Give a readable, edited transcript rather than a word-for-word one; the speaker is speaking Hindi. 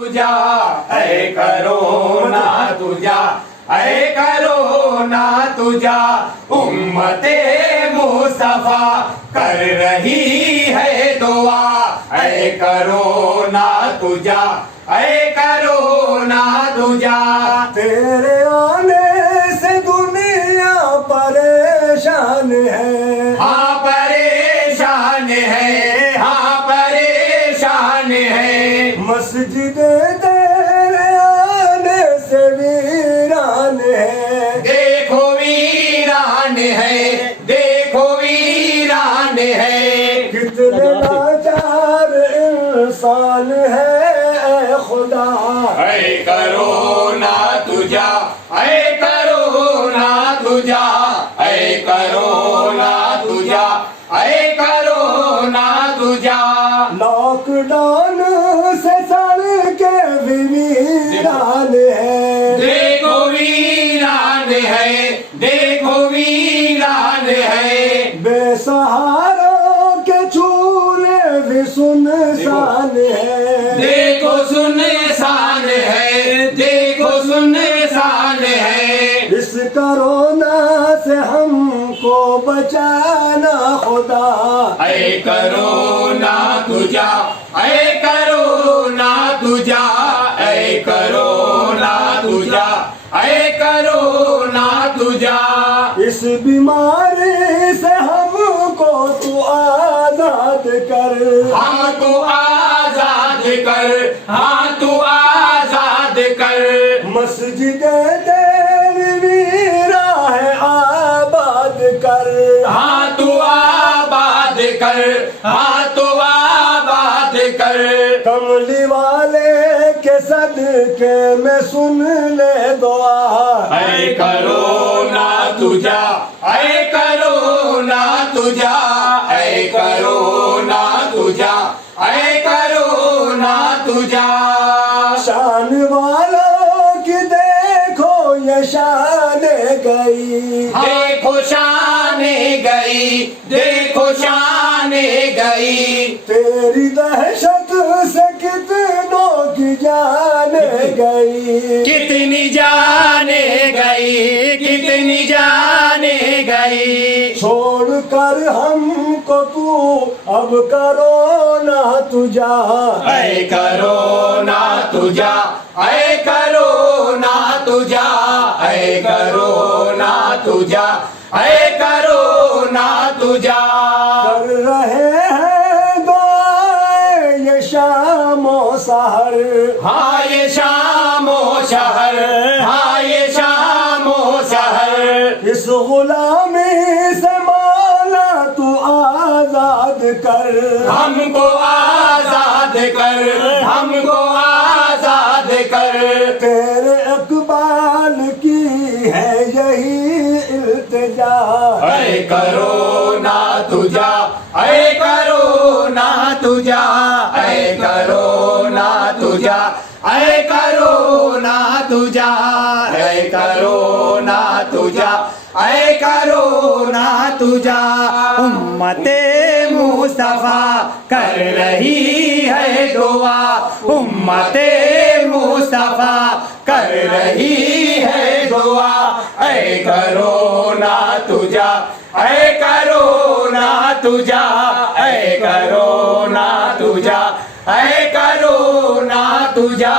तुझा ऐ करोना तुझा ऐ करोना तुझा उम्मते मुस्तफा कर रही है दुआ ऐ करोना तुझा ऐ करोना तुझा। तेरे आने से दुनिया परेशान है, हाँ परेशान है, हाँ परेशान है। मस्जिद तेरे आने से वीरान है, देखो वीरान है, देखो वीरान है। कितने लाचार इंसान है ऐ खुदा ऐ करोना तुझा ऐ करोना तुझा ऐ करोना तुझा ऐ करोना तुझा। लॉकडाउन से सड़कें भी वीरान है, देखो वीरान है, देखो वीरान है। बेसहारों के चूल्हे भी सुनसान है, देखो सुनसान है, देखो सुनसान है। इस कोरोना से हमको बचाना खुदा ऐ करोना तुझा ऐ करोना तुझा ऐ करोना तुझा ऐ करोना तुझा। इस बीमारी से हमको तू आजाद कर, हमको आजाद कर, हाँ तू आजाद कर। मस्जिद तेरी वीरा है आबाद कर, हाँ तू आबाद कर, हाँ तू आबाद कर। कमली वाले के सदके में सुन ले दुआ ऐ करोना तुझा ऐ करोना तुझा ऐ करोना तुझा ऐ करोना तुझा। शान वालों की देखो ये शान गई, देखो शाने गई, देखो शाने गई। तेरी दहशत से कितनों की जान गई, कितनी जाने गई, कितनी जाने गई। छोड़ कर हमको तू अब करोना तुझा ऐ करोना तुझा ऐ करोना तुझा ऐ करोना तुझा ऐ करोना तुझा। कर रहे हैं दुआएं ये शामो सहर, हाँ ये शामो शहर, हाँ ये शामो शहर। इस गुलामी से मौला तू आजाद कर, हमको आजाद कर, हमको आजाद कर। तेरे अकबाल की है यही इल्तिजा ऐ करोना तुझा ऐ करोना तुझा ऐ करोना तुझा ऐ करोना तुझा ऐ करोना तुझा ऐ करोना तुझा। उम्मते मुस्तफा कर रही है दुआ उम्मते मुस्तफा कर रही है दुआ ऐ करोना तुझा ऐ करोना तुझा ऐ करोना तुझा ऐ करोना तुझा।